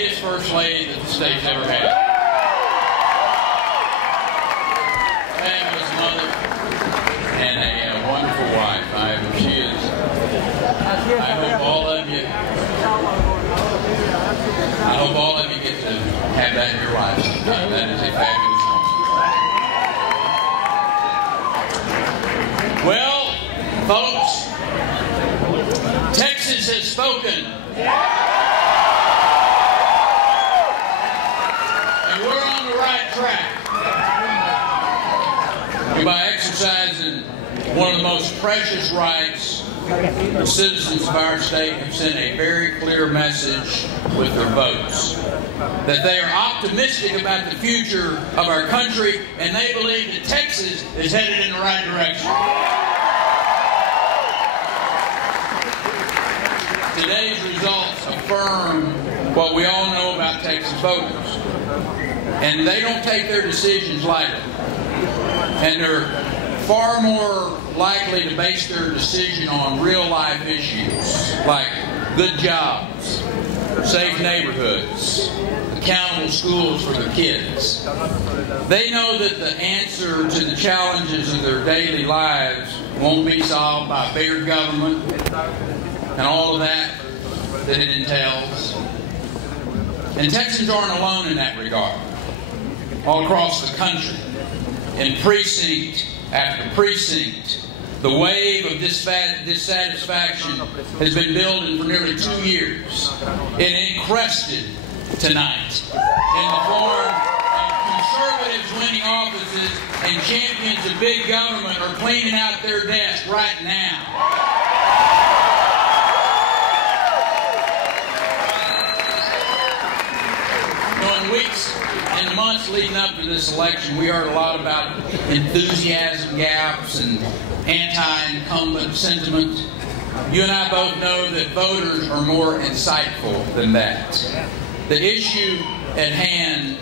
greatest First Lady that the state's ever had. Fabulous mother and a wonderful wife. She is. I hope all of you get to have that in your life sometime. That is a fabulous woman. Well, folks, Texas has spoken. And we're on the right track. By exercising one of the most precious rights, the citizens of our state have sent a very clear message with their votes. That they are optimistic about the future of our country, and they believe that Texas is headed in the right direction. Today's results affirm what we all know about Texas voters. And they don't take their decisions lightly. And they're far more likely to base their decision on real-life issues like good jobs, safe neighborhoods, accountable schools for their kids. They know that the answer to the challenges of their daily lives won't be solved by bigger government and all of that it entails. And Texans aren't alone in that regard. All across the country, in precinct after precinct, the wave of dissatisfaction has been building for nearly 2 years. It crested tonight in the form of conservatives winning offices and champions of big government are cleaning out their desks right now. In weeks and months leading up to this election, we heard a lot about enthusiasm gaps and anti-incumbent sentiment. You and I both know that voters are more insightful than that. The issue at hand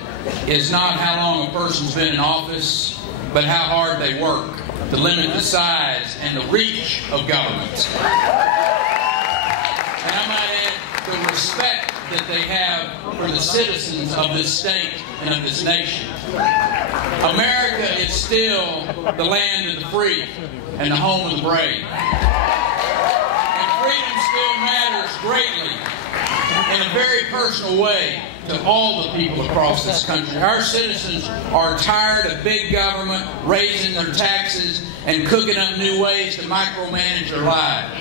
is not how long a person's been in office, but how hard they work to limit the size and the reach of government. And I might add the respect that they have for the citizens of this state and of this nation. America is still the land of the free and the home of the brave. And freedom still matters greatly in a very personal way to all the people across this country. Our citizens are tired of big government raising their taxes and cooking up new ways to micromanage their lives.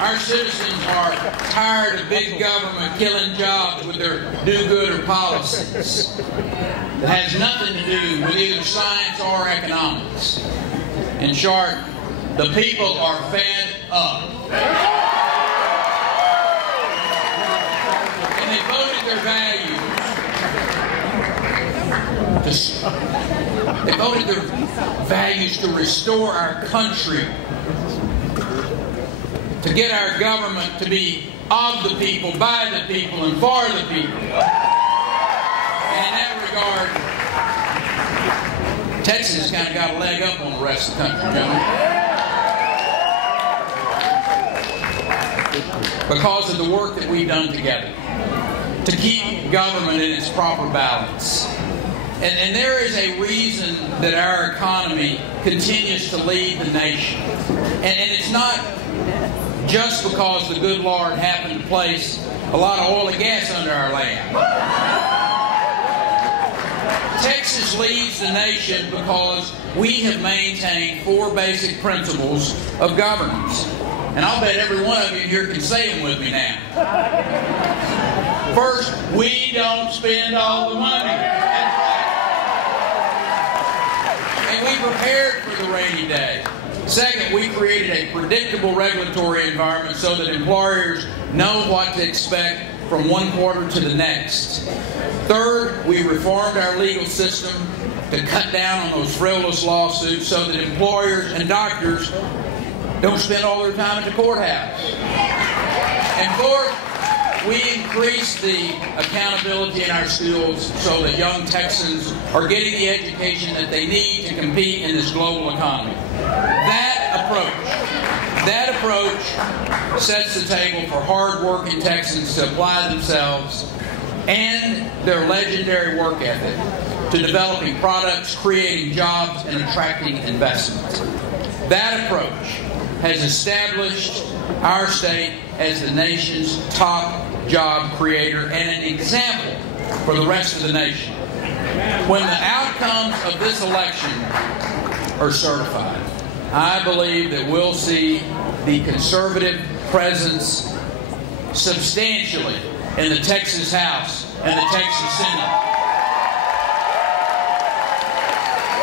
Our citizens are tired of big government killing jobs with their do-gooder policies. It has nothing to do with either science or economics. In short, the people are fed up. And they voted their values. They voted their values to restore our country, to get our government to be of the people, by the people, and for the people. And in that regard, Texas has kind of got a leg up on the rest of the country, gentlemen. Because of the work that we've done together to keep government in its proper balance. And there is a reason that our economy continues to lead the nation. And it's not just because the good Lord happened to place a lot of oil and gas under our land. Texas leads the nation because we have maintained 4 basic principles of governance. And I'll bet every one of you here can say them with me now. First, we don't spend all the money. That's right. And we prepared for the rainy day. Second, we created a predictable regulatory environment so that employers know what to expect from one quarter to the next. Third, we reformed our legal system to cut down on those frivolous lawsuits so that employers and doctors don't spend all their time at the courthouse. And fourth, we increased the accountability in our schools so that young Texans are getting the education that they need to compete in this global economy. That That approach sets the table for hard-working Texans to apply themselves and their legendary work ethic to developing products, creating jobs, and attracting investment. That approach has established our state as the nation's top job creator and an example for the rest of the nation. When the outcomes of this election are certified, I believe that we'll see the conservative presence substantially in the Texas House and the Texas Senate.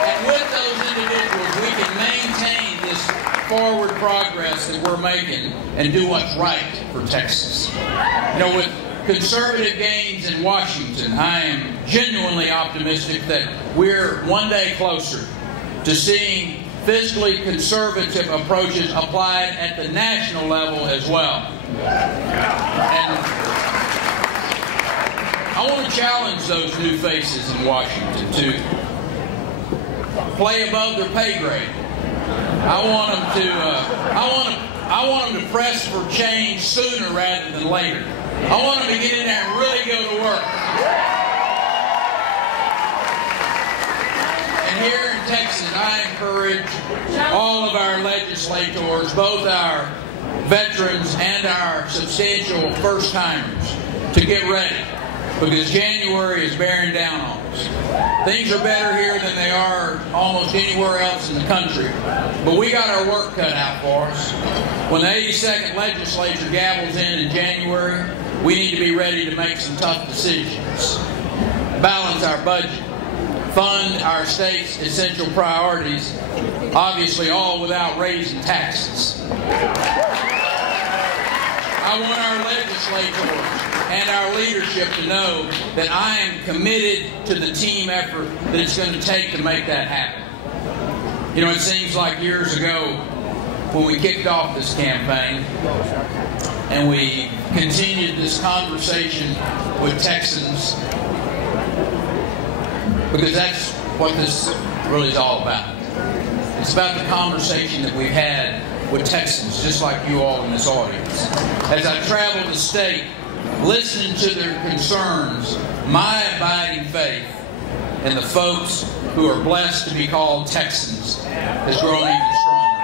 And with those individuals, we can maintain this forward progress that we're making and do what's right for Texas. You know, with conservative gains in Washington, I am genuinely optimistic that we're one day closer to seeing fiscally conservative approaches applied at the national level as well. And I want to challenge those new faces in Washington to play above their pay grade. I want them to press for change sooner rather than later. I want them to get in there and really go to work. And here in Texas, I encourage all of our legislators, both our veterans and our substantial first-timers, to get ready, because January is bearing down on us. Things are better here than they are almost anywhere else in the country, but we got our work cut out for us. When the 82nd legislature gavels in January, we need to be ready to make some tough decisions, balance our budget, fund our state's essential priorities, obviously all without raising taxes. I want our legislators and our leadership to know that I am committed to the team effort that it's going to take to make that happen. You know, it seems like years ago when we kicked off this campaign and we continued this conversation with Texans, because that's what this really is all about. It's about the conversation that we've had with Texans, just like you all in this audience. As I travel the state, listening to their concerns, my abiding faith in the folks who are blessed to be called Texans has grown even stronger.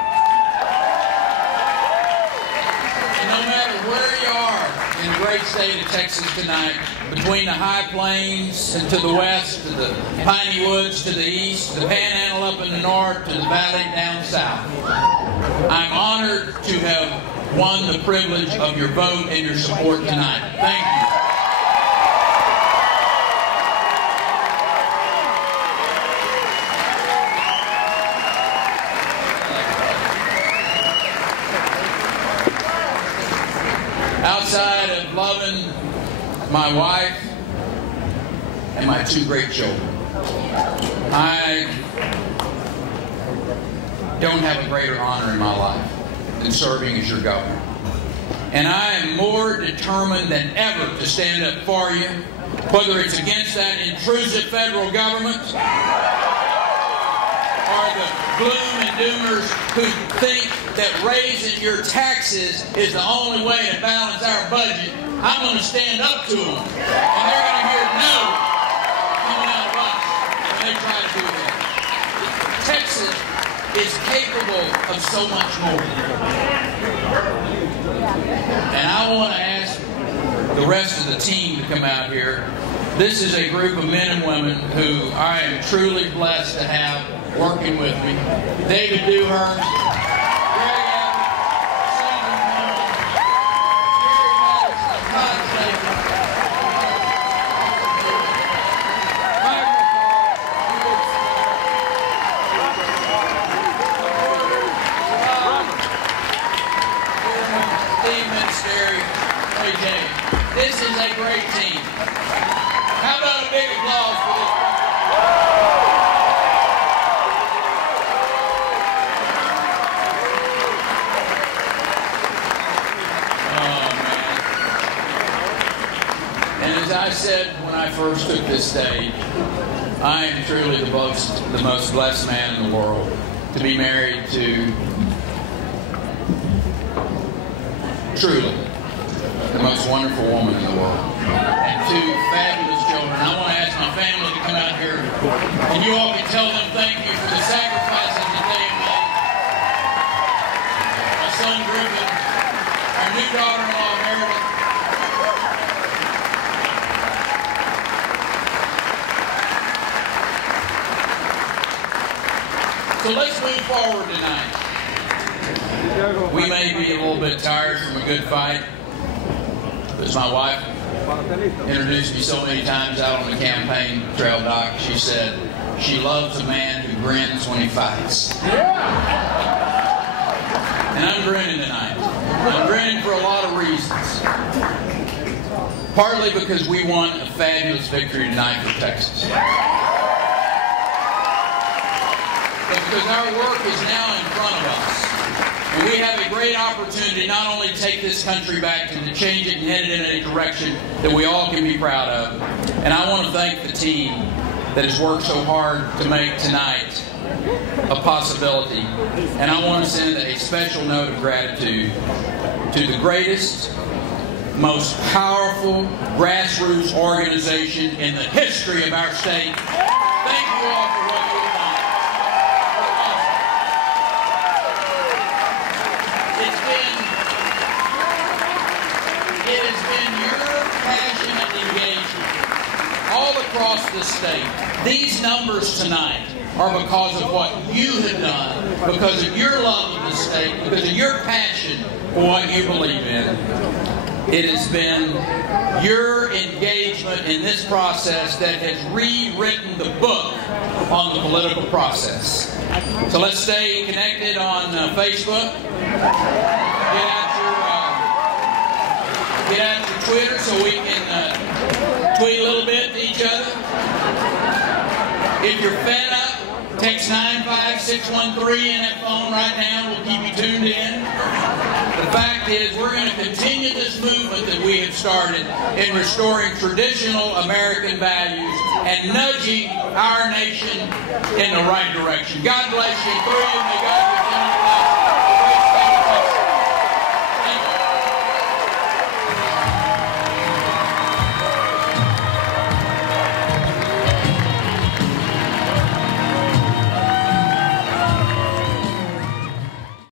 And no matter where you are in the great state of Texas tonight, between the high plains and to the west, to the piney woods to the east, the panhandle up in the north, to the valley down south, I'm honored to have won the privilege of your vote and your support tonight. Thank you. Outside of loving my wife and my two great children, I don't have a greater honor in my life than serving as your governor. And I am more determined than ever to stand up for you, whether it's against that intrusive federal government or the gloom and doomers who think that raising your taxes is the only way to balance our budget. I'm going to stand up to them, and they're going to hear no coming out of us when they try to do that. Texas is capable of so much more. And I want to ask the rest of the team to come out here. This is a group of men and women who I am truly blessed to have working with me. David Dewhurst, Greg Abbott, Senator Todd Staple, Steve Ministeri, Ray James. This is a great team. How about a big applause for this? As I said when I first took this stage, I am truly the most blessed man in the world to be married to truly the most wonderful woman in the world. And 2 fabulous children. I want to ask my family to come out here and you all can tell them thank you for the sacrifices that they have made. My son Griffin, our new daughter-in-law Meredith. So let's move forward tonight. We may be a little bit tired from a good fight. As my wife introduced me so many times out on the campaign trail, Doc, she said she loves a man who grins when he fights. And I'm grinning tonight. I'm grinning for a lot of reasons. Partly because we won a fabulous victory tonight for Texas. But because our work is now in front of us. And we have a great opportunity not only to take this country back and to change it and head it in a direction that we all can be proud of. And I want to thank the team that has worked so hard to make tonight a possibility. And I want to send a special note of gratitude to the greatest, most powerful grassroots organization in the history of our state. Thank you all for what you've done. It has been your passionate engagement all across the state. These numbers tonight are because of what you have done, because of your love of the state, because of your passion for what you believe in. It has been your engagement in this process that has rewritten the book on the political process. So let's stay connected on Facebook. Get out your Twitter so we can tweet a little bit to each other. If you're fed up, text 95613 in that phone right now. We'll keep you tuned in. The fact is, we're going to continue this movement that we have started in restoring traditional American values and nudging our nation in the right direction. God bless you. May God